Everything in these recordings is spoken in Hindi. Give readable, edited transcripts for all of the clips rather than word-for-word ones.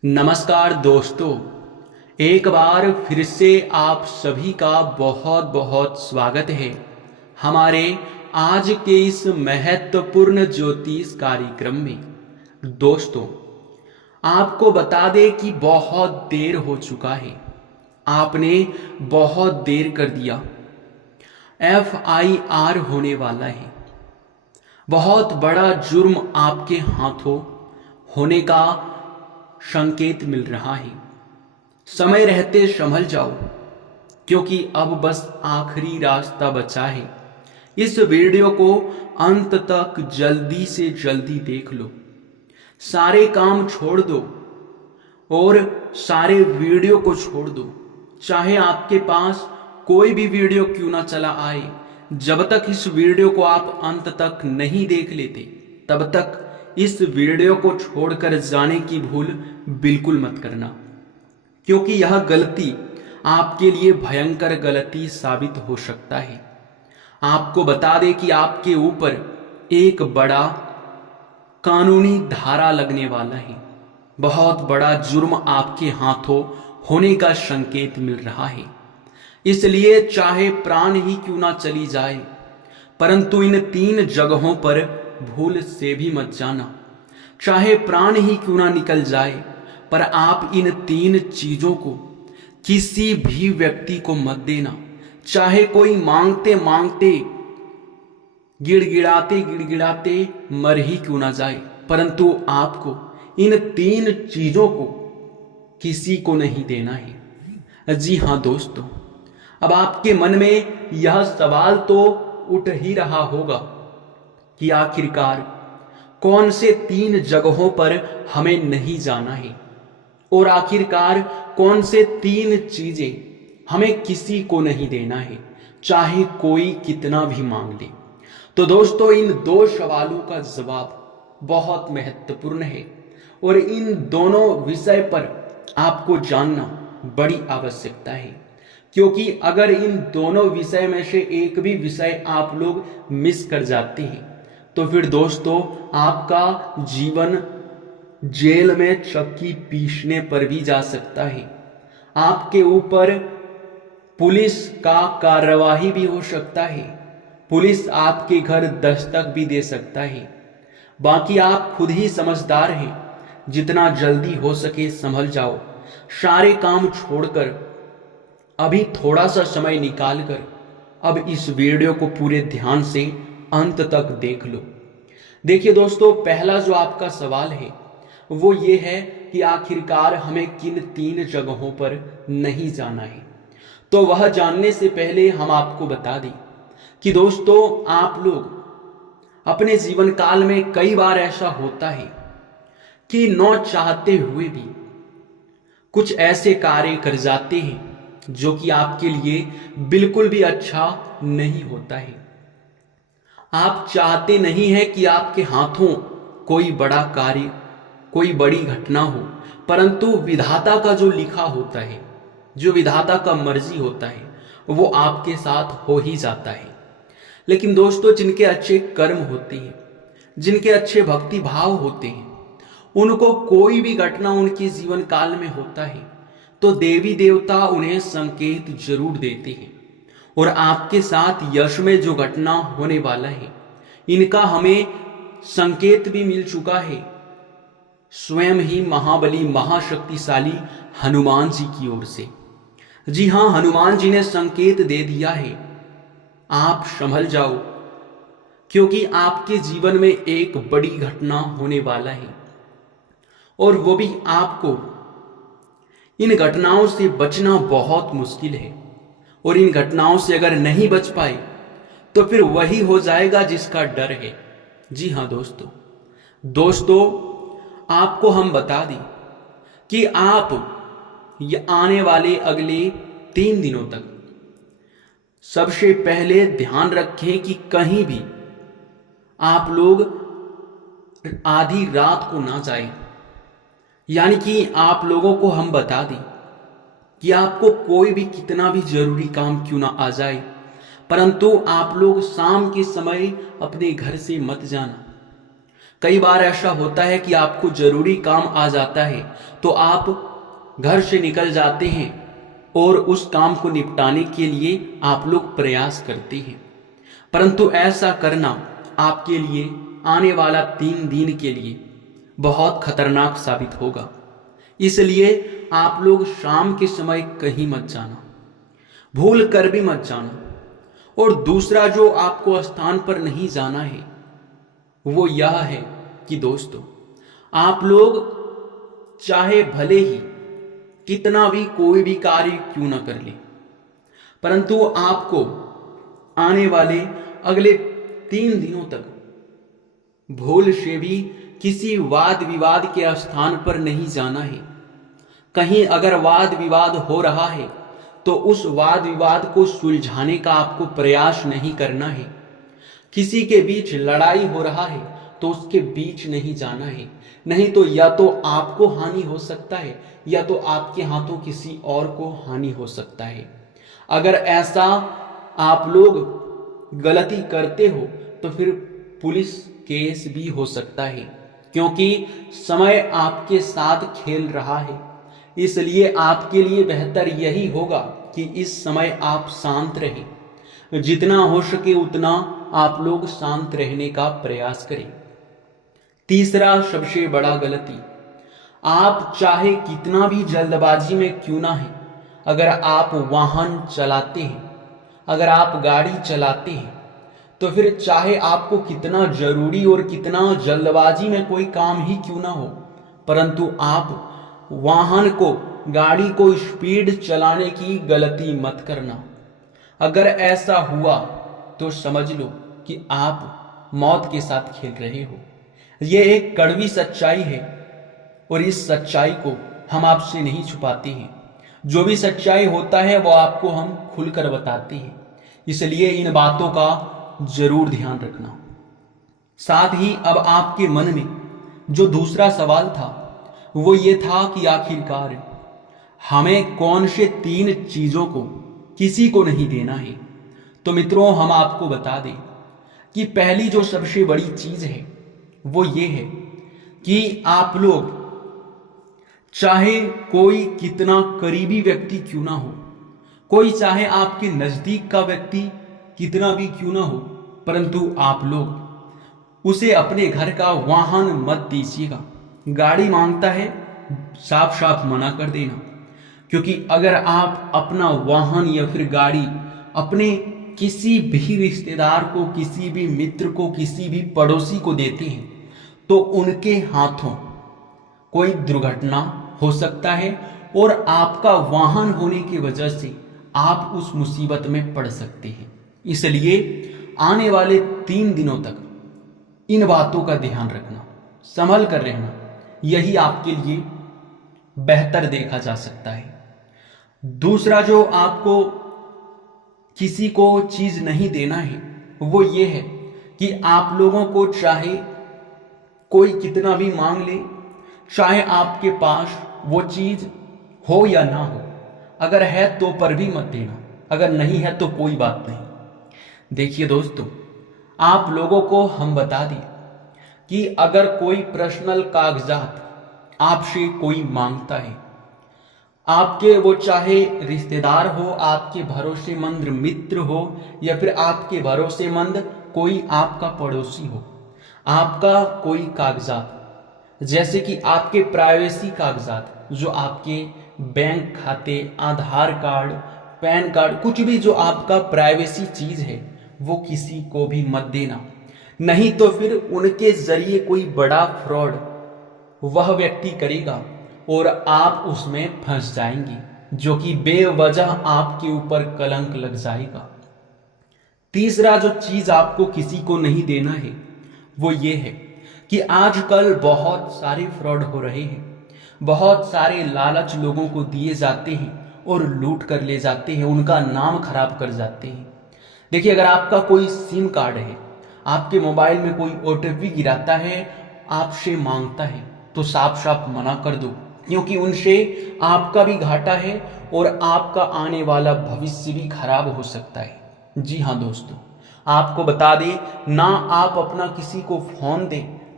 नमस्कार दोस्तों, एक बार फिर से आप सभी का बहुत बहुत स्वागत है हमारे आज के इस महत्वपूर्ण ज्योतिष कार्यक्रम में। दोस्तों, आपको बता दें कि बहुत देर हो चुका है, आपने बहुत देर कर दिया। FIR होने वाला है, बहुत बड़ा जुर्म आपके हाथों होने का संकेत मिल रहा है। समय रहते संभल जाओ, क्योंकि अब बस आखिरी रास्ता बचा है। इस वीडियो को अंत तक जल्दी से जल्दी देख लो, सारे काम छोड़ दो और सारे वीडियो को छोड़ दो। चाहे आपके पास कोई भी वीडियो क्यों ना चला आए, जब तक इस वीडियो को आप अंत तक नहीं देख लेते, तब तक इस वीडियो को छोड़कर जाने की भूल बिल्कुल मत करना, क्योंकि यह गलती आपके लिए भयंकर गलती साबित हो सकता है। आपको बता दें कि आपके ऊपर एक बड़ा कानूनी धारा लगने वाला है, बहुत बड़ा जुर्म आपके हाथों होने का संकेत मिल रहा है। इसलिए चाहे प्राण ही क्यों ना चली जाए, परंतु इन 3 जगहों पर भूल से भी मत जाना। चाहे प्राण ही क्यों ना निकल जाए, पर आप इन 3 चीजों को किसी भी व्यक्ति को मत देना। चाहे कोई मांगते मांगते गिड़गिड़ाते गिड़गिड़ाते मर ही क्यों ना जाए, परंतु आपको इन 3 चीजों को किसी को नहीं देना है। जी हाँ दोस्तों, अब आपके मन में यह सवाल तो उठ ही रहा होगा कि आखिरकार कौन से 3 जगहों पर हमें नहीं जाना है, और आखिरकार कौन से 3 चीजें हमें किसी को नहीं देना है, चाहे कोई कितना भी मांग ले। तो दोस्तों, इन 2 सवालों का जवाब बहुत महत्वपूर्ण है, और इन दोनों विषय पर आपको जानना बड़ी आवश्यकता है, क्योंकि अगर इन दोनों विषय में से एक भी विषय आप लोग मिस कर जाते हैं, तो फिर दोस्तों आपका जीवन जेल में चक्की पीसने पर भी जा सकता है। आपके ऊपर पुलिस का कार्यवाही भी हो सकता है, पुलिस आपके घर दस्तक भी दे सकता है। बाकी आप खुद ही समझदार हैं, जितना जल्दी हो सके संभल जाओ। सारे काम छोड़कर अभी थोड़ा सा समय निकालकर अब इस वीडियो को पूरे ध्यान से अंत तक देख लो। देखिए दोस्तों, पहला जो आपका सवाल है वो ये है कि आखिरकार हमें किन 3 जगहों पर नहीं जाना है। तो वह जानने से पहले हम आपको बता दें कि दोस्तों, आप लोग अपने जीवन काल में कई बार ऐसा होता है कि न चाहते हुए भी कुछ ऐसे कार्य कर जाते हैं जो कि आपके लिए बिल्कुल भी अच्छा नहीं होता है। आप चाहते नहीं है कि आपके हाथों कोई बड़ा कार्य, कोई बड़ी घटना हो, परंतु विधाता का जो लिखा होता है, जो विधाता का मर्जी होता है, वो आपके साथ हो ही जाता है। लेकिन दोस्तों, जिनके अच्छे कर्म होते हैं, जिनके अच्छे भक्ति भाव होते हैं, उनको कोई भी घटना उनके जीवन काल में होता है तो देवी देवता उन्हें संकेत जरूर देते हैं। और आपके साथ यश में जो घटना होने वाला है, इनका हमें संकेत भी मिल चुका है स्वयं ही महाबली महाशक्तिशाली हनुमान जी की ओर से। जी हां, हनुमान जी ने संकेत दे दिया है, आप संभल जाओ, क्योंकि आपके जीवन में एक बड़ी घटना होने वाला है, और वो भी आपको इन घटनाओं से बचना बहुत मुश्किल है। और इन घटनाओं से अगर नहीं बच पाए तो फिर वही हो जाएगा जिसका डर है। जी हां दोस्तों, आपको हम बता दें कि आप ये आने वाले अगले 3 दिनों तक सबसे पहले ध्यान रखें कि कहीं भी आप लोग आधी रात को ना जाएं। यानी कि आप लोगों को हम बता दें कि आपको कोई भी कितना भी जरूरी काम क्यों ना आ जाए, परंतु आप लोग शाम के समय अपने घर से मत जाना, कई बार ऐसा होता है कि आपको जरूरी काम आ जाता है तो आप घर से निकल जाते हैं और उस काम को निपटाने के लिए आप लोग प्रयास करते हैं, परंतु ऐसा करना आपके लिए आने वाला 3 दिन के लिए बहुत खतरनाक साबित होगा। इसलिए आप लोग शाम के समय कहीं मत जाना, भूल कर भी मत जाना। और दूसरा जो आपको स्थान पर नहीं जाना है वो यह है कि दोस्तों, आप लोग चाहे भले ही कितना भी कोई भी कार्य क्यों ना कर ले, परंतु आपको आने वाले अगले 3 दिनों तक भूल से भी किसी वाद विवाद के स्थान पर नहीं जाना है। कहीं अगर वाद विवाद हो रहा है तो उस वाद विवाद को सुलझाने का आपको प्रयास नहीं करना है। किसी के बीच लड़ाई हो रहा है तो उसके बीच नहीं जाना है, नहीं तो या तो आपको हानि हो सकता है या तो आपके हाथों किसी और को हानि हो सकता है। अगर ऐसा आप लोग गलती करते हो तो फिर पुलिस केस भी हो सकता है, क्योंकि समय आपके साथ खेल रहा है। इसलिए आपके लिए बेहतर यही होगा कि इस समय आप शांत रहें, जितना हो सके उतना आप लोग शांत रहने का प्रयास करें। तीसरा सबसे बड़ा गलती, आप चाहे कितना भी जल्दबाजी में क्यों ना है, अगर आप वाहन चलाते हैं, अगर आप गाड़ी चलाते हैं, तो फिर चाहे आपको कितना जरूरी और कितना जल्दबाजी में कोई काम ही क्यों ना हो, परंतु आप वाहन को, गाड़ी को स्पीड चलाने की गलती मत करना। अगर ऐसा हुआ तो समझ लो कि आप मौत के साथ खेल रहे हो। यह एक कड़वी सच्चाई है और इस सच्चाई को हम आपसे नहीं छुपाते हैं। जो भी सच्चाई होता है वो आपको हम खुलकर बताते हैं, इसलिए इन बातों का जरूर ध्यान रखना। साथ ही अब आपके मन में जो दूसरा सवाल था वो ये था कि आखिरकार हमें कौन से 3 चीजों को किसी को नहीं देना है। तो मित्रों, हम आपको बता दें कि पहली जो सबसे बड़ी चीज है वो ये है कि आप लोग चाहे कोई कितना करीबी व्यक्ति क्यों ना हो, कोई चाहे आपके नजदीक का व्यक्ति कितना भी क्यों ना हो, परंतु आप लोग उसे अपने घर का वाहन मत दीजिएगा। गाड़ी मांगता है, साफ साफ मना कर देना, क्योंकि अगर आप अपना वाहन या फिर गाड़ी अपने किसी भी रिश्तेदार को, किसी भी मित्र को, किसी भी पड़ोसी को देते हैं तो उनके हाथों कोई दुर्घटना हो सकता है और आपका वाहन होने की वजह से आप उस मुसीबत में पड़ सकते हैं। इसलिए आने वाले 3 दिनों तक इन बातों का ध्यान रखना, संभल कर रहना, यही आपके लिए बेहतर देखा जा सकता है। दूसरा जो आपको किसी को चीज नहीं देना है वो ये है कि आप लोगों को चाहे कोई कितना भी मांग ले, चाहे आपके पास वो चीज हो या ना हो, अगर है तो पर भी मत देना, अगर नहीं है तो कोई बात नहीं। देखिए दोस्तों, आप लोगों को हम बता दें कि अगर कोई पर्सनल कागजात आपसे कोई मांगता है, आपके वो चाहे रिश्तेदार हो, आपके भरोसेमंद मित्र हो या फिर आपके भरोसेमंद कोई आपका पड़ोसी हो, आपका कोई कागजात जैसे कि आपके प्राइवेसी कागजात, जो आपके बैंक खाते, आधार कार्ड, पैन कार्ड, कुछ भी जो आपका प्राइवेसी चीज है वो किसी को भी मत देना, नहीं तो फिर उनके जरिए कोई बड़ा फ्रॉड वह व्यक्ति करेगा और आप उसमें फंस जाएंगे, जो कि बेवजह आपके ऊपर कलंक लग जाएगा। तीसरा जो चीज आपको किसी को नहीं देना है वो ये है कि आजकल बहुत सारे फ्रॉड हो रहे हैं, बहुत सारे लालच लोगों को दिए जाते हैं और लूट कर ले जाते हैं, उनका नाम खराब कर जाते हैं। देखिए, अगर आपका कोई सिम कार्ड है, आपके मोबाइल में कोई ओटीपी गिराता है, आपसे मांगता है, तो साफ साफ मना कर दो, क्योंकि उनसे आपका भी घाटा है और आपका आने वाला भविष्य भी खराब हो सकता है। जी हाँ दोस्तों, आपको बता दें, ना आप अपना किसी को फोन दें,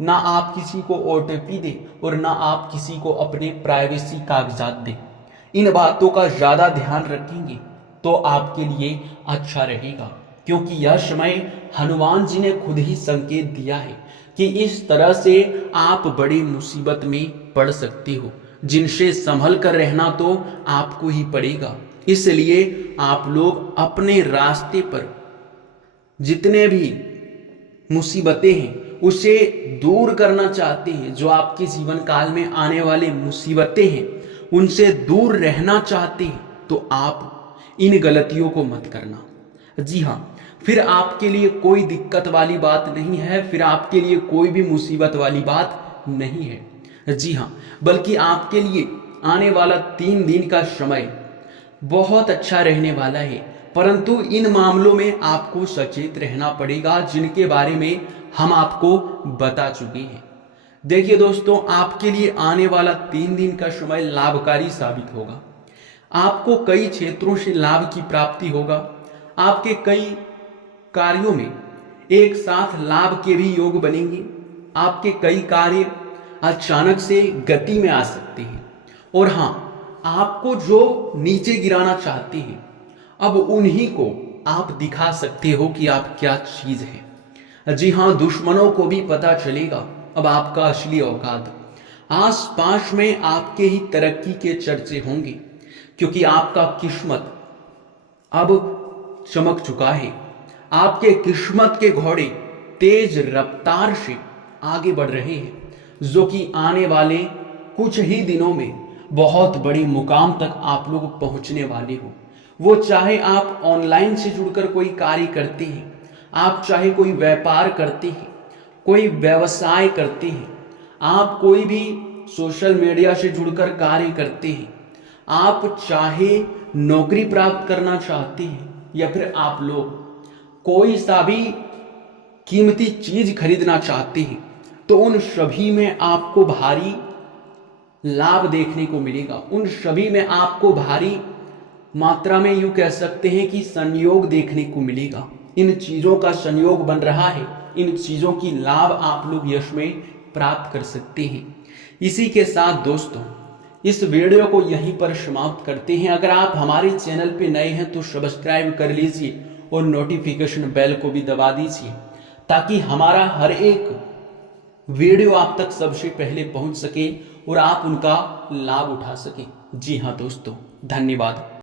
ना आप किसी को OTP दें और ना आप किसी को अपने प्राइवेसी कागजात दें। इन बातों का ज़्यादा ध्यान रखेंगे तो आपके लिए अच्छा रहेगा, क्योंकि यह समय हनुमान जी ने खुद ही संकेत दिया है कि इस तरह से आप बड़ी मुसीबत में पड़ सकते हो, जिनसे संभल कर रहना तो आपको ही पड़ेगा। इसलिए आप लोग अपने रास्ते पर जितने भी मुसीबतें हैं उसे दूर करना चाहते हैं, जो आपके जीवन काल में आने वाले मुसीबतें हैं उनसे दूर रहना चाहते हैं, तो आप इन गलतियों को मत करना। जी हाँ, फिर आपके लिए कोई दिक्कत वाली बात नहीं है, फिर आपके लिए कोई भी मुसीबत वाली बात नहीं है। जी हाँ, बल्कि आपके लिए आने वाला 3 दिन का समय बहुत अच्छा रहने वाला है, परंतु इन मामलों में आपको सचेत रहना पड़ेगा, जिनके बारे में हम आपको बता चुके हैं। देखिए दोस्तों, आपके लिए आने वाला 3 दिन का समय लाभकारी साबित होगा। आपको कई क्षेत्रों से लाभ की प्राप्ति होगा। आपके कई कार्यों में एक साथ लाभ के भी योग बनेंगे। आपके कई कार्य अचानक से गति में आ सकते हैं। और हाँ, आपको जो नीचे गिराना चाहते हैं, अब उन्हीं को आप दिखा सकते हो कि आप क्या चीज है। जी हाँ, दुश्मनों को भी पता चलेगा अब आपका असली औकात। आस पास में आपके ही तरक्की के चर्चे होंगे, क्योंकि आपका किस्मत अब चमक चुका है। आपके किस्मत के घोड़े तेज रफ्तार से आगे बढ़ रहे हैं, जो कि आने वाले कुछ ही दिनों में बहुत बड़ी मुकाम तक आप लोग पहुंचने वाले हो। वो चाहे आप ऑनलाइन से जुड़कर कोई कार्य करते हैं, आप चाहे कोई व्यापार करते हैं, कोई व्यवसाय करते हैं, आप कोई भी सोशल मीडिया से जुड़कर कार्य करते हैं, आप चाहे नौकरी प्राप्त करना चाहते हैं, या फिर आप लोग कोई सा भी कीमती चीज खरीदना चाहते हैं, तो उन सभी में आपको भारी लाभ देखने को मिलेगा। उन सभी में आपको भारी मात्रा में यूं कह सकते हैं कि संयोग देखने को मिलेगा। इन चीजों का संयोग बन रहा है, इन चीजों की लाभ आप लोग यश में प्राप्त कर सकते हैं। इसी के साथ दोस्तों, इस वीडियो को यहीं पर समाप्त करते हैं। अगर आप हमारे चैनल पे नए हैं तो सब्सक्राइब कर लीजिए और नोटिफिकेशन बेल को भी दबा दीजिए, ताकि हमारा हर एक वीडियो आप तक सबसे पहले पहुंच सके और आप उनका लाभ उठा सकें। जी हाँ दोस्तों, धन्यवाद।